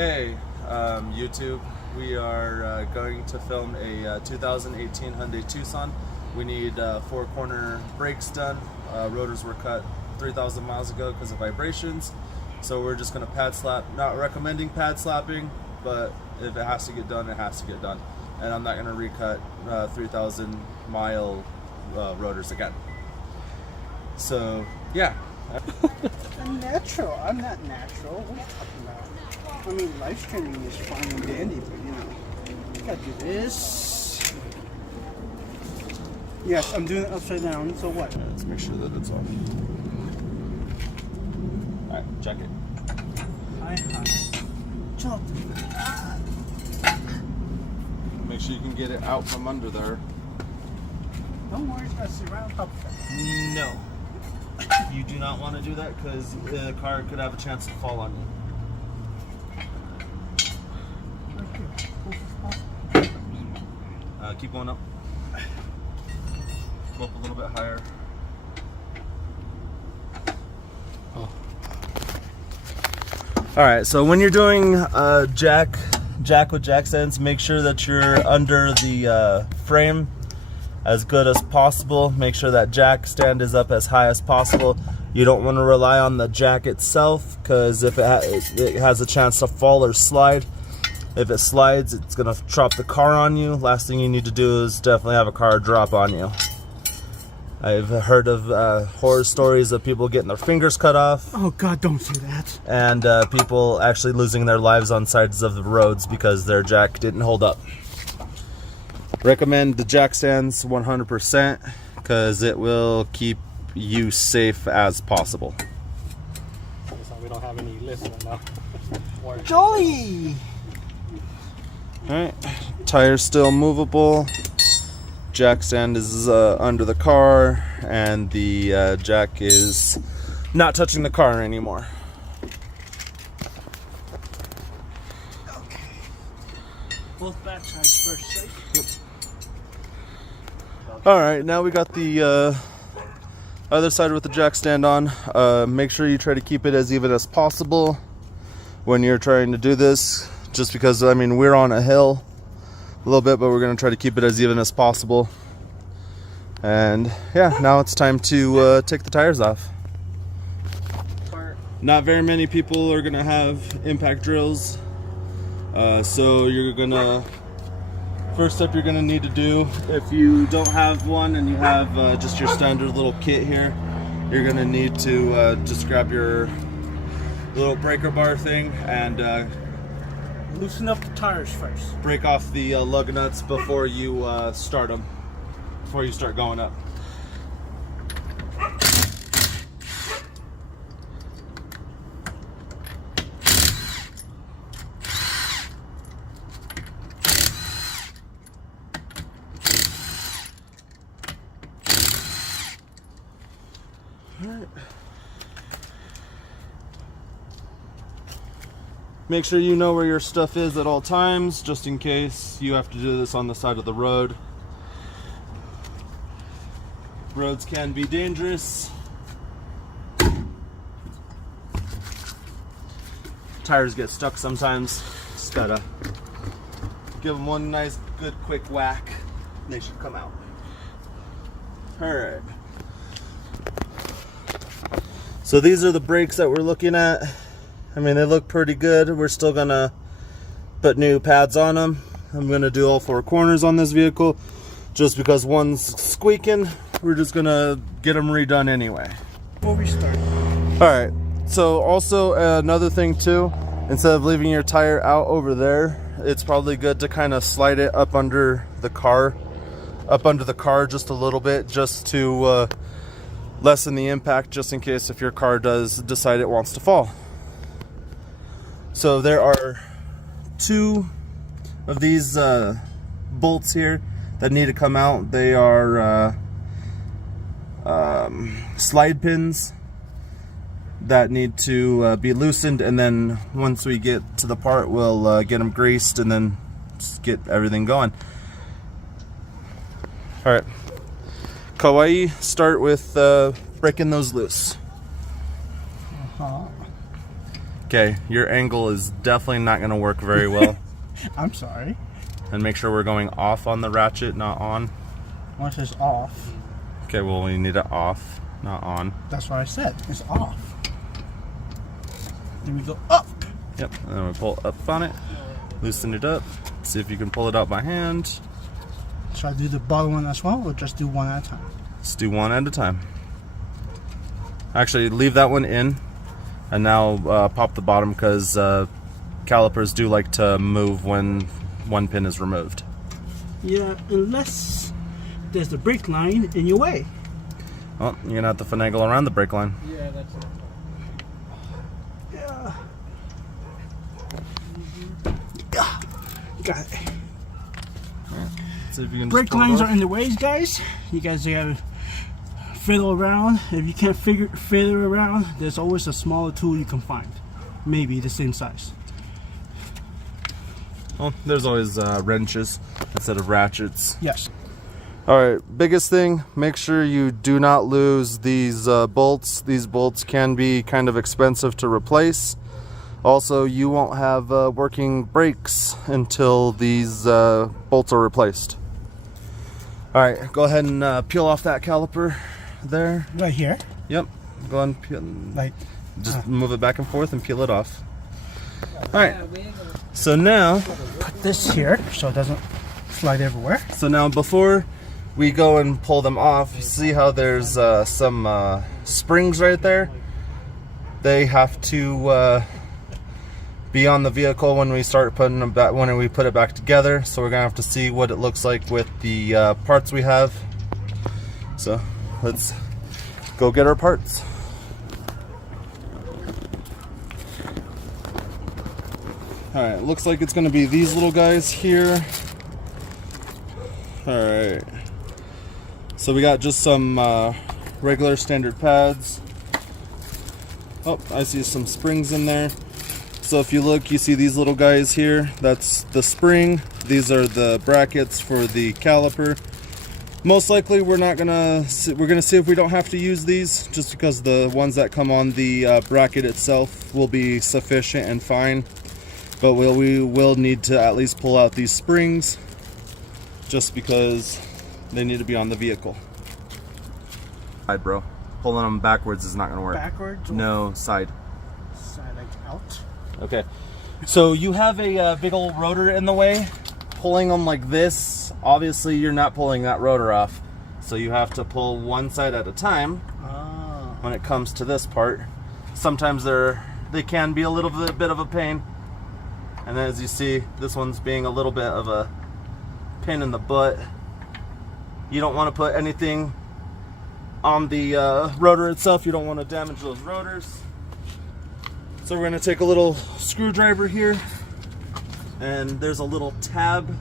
Hey, YouTube. We are going to film a 2018 Hyundai Tucson. We need 4-corner brakes done. Rotors were cut 3,000 miles ago because of vibrations. So we're just going to pad slap. Not recommending pad slapping, but if it has to get done, it has to get done. And I'm not going to recut 3,000 mile rotors again. So, yeah. I'm natural. I'm not natural. What are you talking about? I mean, live streaming is fine and dandy, but you know, you gotta do this. Yes, I'm doing it upside down. So what? Let's make sure that it's off. All right, check it. Hi. Jump. Make sure you can get it out from under there. Don't worry, it's gonna surround top. No. You do not want to do that because the car could have a chance to fall on you. Keep going up. Go up a little bit higher. Oh. Alright, so when you're doing jack with jack stands, make sure that you're under the frame as good as possible. Make sure that jack stand is up as high as possible. You don't want to rely on the jack itself because if it has a chance to fall or slide. If it slides, it's gonna drop the car on you. Last thing you need to do is definitely have a car drop on you. I've heard of horror stories of people getting their fingers cut off. Oh God, don't say that. And people actually losing their lives on sides of the roads because their jack didn't hold up. Recommend the jack stands 100% because it will keep you safe as possible. So we don't have any lists right now. Jolly! Alright, tire's still movable. Jack stand is under the car, and the jack is not touching the car anymore. Okay. Both back sides first, safe? Yep. Alright, now we got the other side with the jack stand on. Make sure you try to keep it as even as possible when you're trying to do this. Just because, I mean, we're on a hill a little bit, but we're going to try to keep it as even as possible. And yeah, now it's time to take the tires off. Not very many people are going to have impact drills. So you're going to, first step you're going to need to do, if you don't have one and you have just your standard little kit here, you're going to need to just grab your little breaker bar thing and Loosen up the tires first. break off the lug nuts before you start them, before you start going up. All right. Make sure you know where your stuff is at all times, just in case you have to do this on the side of the road. Roads can be dangerous. Tires get stuck sometimes. Just gotta give them one nice, good, quick whack. They should come out. All right. So these are the brakes that we're looking at. I mean, they look pretty good. We're still gonna put new pads on them. I'm gonna do all 4 corners on this vehicle. Just because one's squeaking, we're just gonna get them redone anyway. Before we start. Alright, so also another thing too, instead of leaving your tire out over there, it's probably good to kind of slide it up under the car. Up under the car just a little bit, just to lessen the impact, just in case if your car does decide it wants to fall. So there are 2 of these bolts here that need to come out. They are slide pins that need to be loosened, and then once we get to the part, we'll get them greased and then just get everything going. All right, Kawaii, start with breaking those loose. Okay, your angle is definitely not going to work very well. I'm sorry. And make sure we're going off on the ratchet, not on. Once it's off. Okay, well, we need it off, not on. That's what I said. It's off. Then we go up. Yep, and then we pull up on it, loosen it up, see if you can pull it out by hand. Should I do the bottom one as well, or just do one at a time? Let's do one at a time. Actually, leave that one in, and now pop the bottom, because calipers do like to move when one pin is removed. Yeah, unless there's the brake line in your way. Well, you're gonna have to finagle around the brake line. Yeah, that's it. Yeah. Got it. See if you can Brake lines are in the ways, guys. You guys gotta fiddle around. If you can't fiddle around, there's always a smaller tool you can find. Maybe the same size. Well, there's always wrenches instead of ratchets. Yes. Alright, biggest thing, make sure you do not lose these bolts. These bolts can be kind of expensive to replace. Also, you won't have working brakes until these bolts are replaced. Alright, go ahead and peel off that caliper there. Right here. Yep, go ahead and peel. Like, just move it back and forth and peel it off. Alright, so now, put this here so it doesn't slide everywhere. so now before we go and pull them off, you see how there's some springs right there? They have to be on the vehicle when we start putting them back, when we put it back together. So we're gonna have to see what it looks like with the parts we have. So let's go get our parts. Alright, looks like it's gonna be these little guys here. Alright, so we got just some regular standard pads. Oh, I see some springs in there. So if you look, you see these little guys here. That's the spring. These are the brackets for the caliper. Most likely we're gonna see if we don't have to use these, just because the ones that come on the bracket itself will be sufficient and fine. But we will need to at least pull out these springs, just because they need to be on the vehicle. Side, bro. Pulling them backwards is not gonna work. Backwards? No, side. Side, like out. Okay, so you have a big old rotor in the way. Pulling them like this, obviously you're not pulling that rotor off. So you have to pull one side at a time when it comes to this part. Sometimes they can be a little bit of a pain. And then as you see, this one's being a little bit of a pain in the butt. You don't want to put anything on the rotor itself. You don't want to damage those rotors. So we're going to take a little screwdriver here, and there's a little tab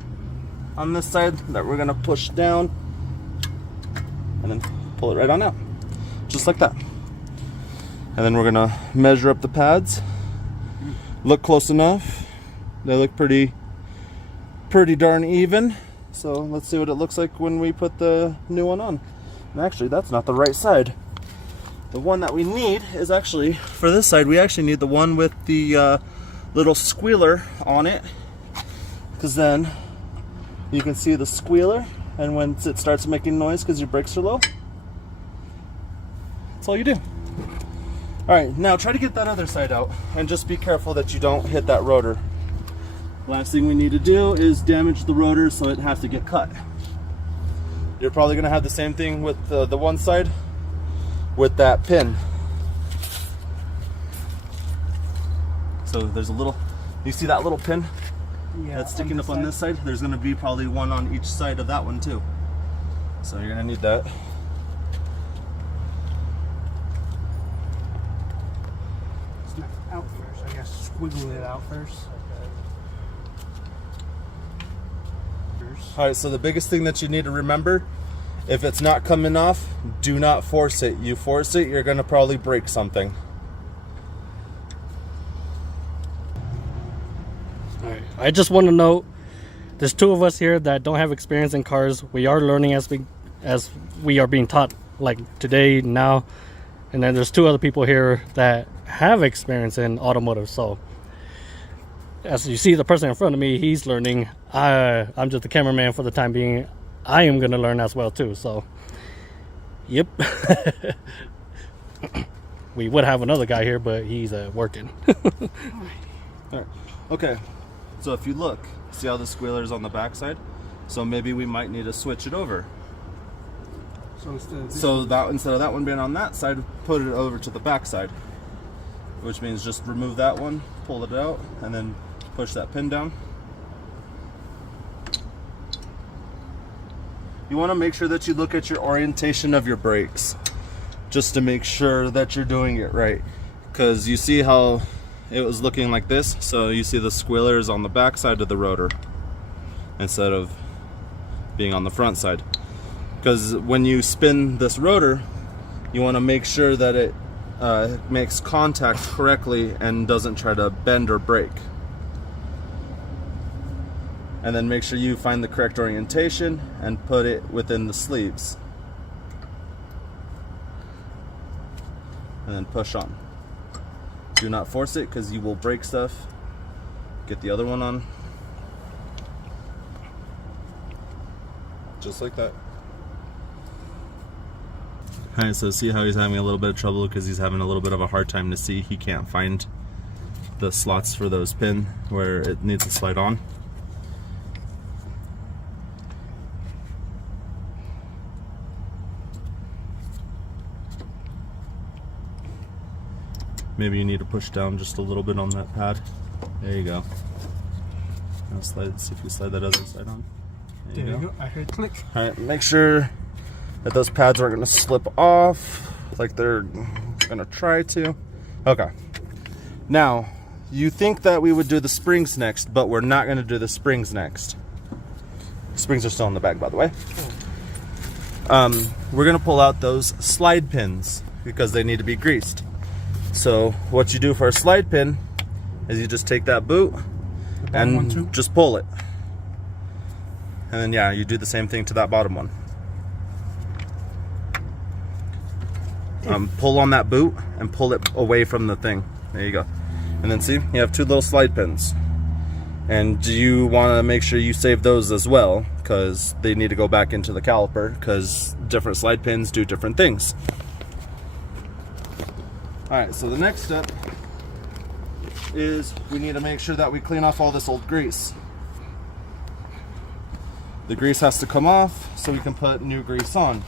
on this side that we're going to push down and then pull it right on out, just like that. And then we're going to measure up the pads. Look close enough. They look pretty darn even. So let's see what it looks like when we put the new one on. And actually, that's not the right side. The one that we need is actually, for this side, we actually need the one with the little squealer on it, because then you can see the squealer, and when it starts making noise because your brakes are low, that's all you do. Alright, now try to get that other side out, and just be careful that you don't hit that rotor. Last thing we need to do is damage the rotor so it has to get cut. You're probably going to have the same thing with the one side with that pin. So there's a little, you see that little pin that's sticking up on this side? There's going to be probably one on each side of that one too. So you're going to need that. It's not out first. I guess squiggle it out first. Alright, so the biggest thing that you need to remember, if it's not coming off, do not force it. You force it, you're going to probably break something. Alright, I just want to note, there's two of us here that don't have experience in cars. We are learning as we are being taught, like today, now. And then there's 2 other people here that have experience in automotive. So as you see, the person in front of me, he's learning. I'm just the cameraman for the time being. I am going to learn as well too. So, yep. We would have another guy here, but he's working. All right. Okay. So if you look, see how the squealer is on the back side? So maybe we might need to switch it over. So instead of that one being on that side, put it over to the back side. Which means just remove that one, pull it out, and then push that pin down. You want to make sure that you look at your orientation of your brakes, just to make sure that you're doing it right. Because you see how it was looking like this, so you see the squealer is on the back side of the rotor instead of being on the front side. Because when you spin this rotor, you want to make sure that it makes contact correctly and doesn't try to bend or break. And then make sure you find the correct orientation and put it within the sleeves. And then push on. Do not force it because you will break stuff. Get the other one on. Just like that. Alright, so see how he's having a little bit of trouble because he's having a little bit of a hard time to see. He can't find the slots for those pins where it needs to slide on. Maybe you need to push down just a little bit on that pad. There you go. Now slide, see if you slide that other side on. There you go. I heard click. Alright, make sure that those pads aren't going to slip off like they're going to try to. Okay. Now, you think that we would do the springs next, but we're not going to do the springs next. Springs are still in the bag, by the way. We're going to pull out those slide pins because they need to be greased. So what you do for a slide pin is you just take that boot and just pull it. And then yeah, you do the same thing to that bottom one. Pull on that boot and pull it away from the thing. There you go. And then see, you have 2 little slide pins. And you want to make sure you save those as well because they need to go back into the caliper because different slide pins do different things. Alright, so the next step is we need to make sure that we clean off all this old grease. The grease has to come off so we can put new grease on.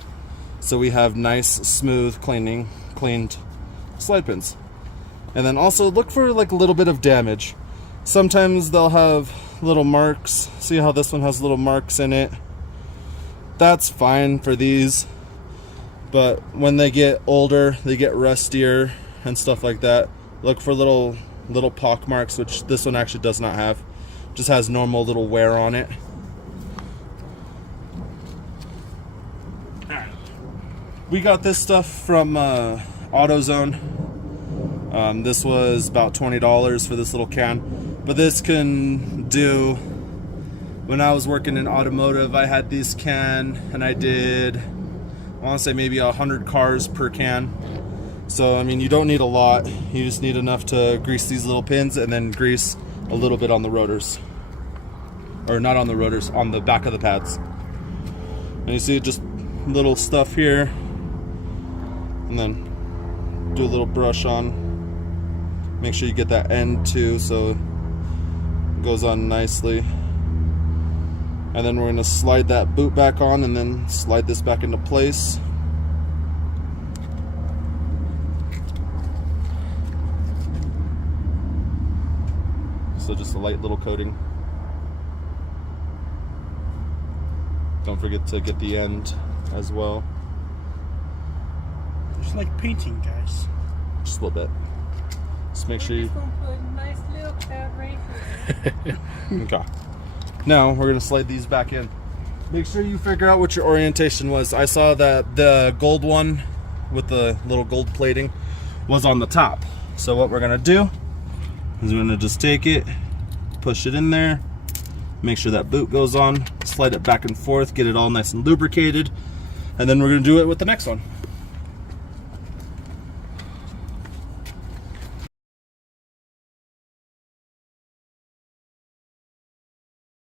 So we have nice, smooth, cleaned slide pins. And then also look for like a little bit of damage. Sometimes they'll have little marks. See how this one has little marks in it? That's fine for these. But when they get older, they get rustier and stuff like that. Look for little pock marks, which this one actually does not have. Just has normal little wear on it. We got this stuff from AutoZone. This was about $20 for this little can. But this can do, when I was working in automotive, I had these can and I did, I want to say maybe 100 cars per can. So, I mean, you don't need a lot. You just need enough to grease these little pins and then grease a little bit on the rotors. Or not on the rotors, on the back of the pads. And you see just little stuff here. And then do a little brush on. Make sure you get that end too so it goes on nicely. And then we're going to slide that boot back on and then slide this back into place. So just a light little coating. Don't forget to get the end as well. It's like painting, guys. Just a little bit. Just make sure you... Just gonna put a nice little pad right here. Okay. Now we're gonna slide these back in. Make sure you figure out what your orientation was. I saw that the gold one with the little gold plating was on the top. So what we're gonna do is we're gonna just take it, push it in there, make sure that boot goes on, slide it back and forth, get it all nice and lubricated, and then we're gonna do it with the next one.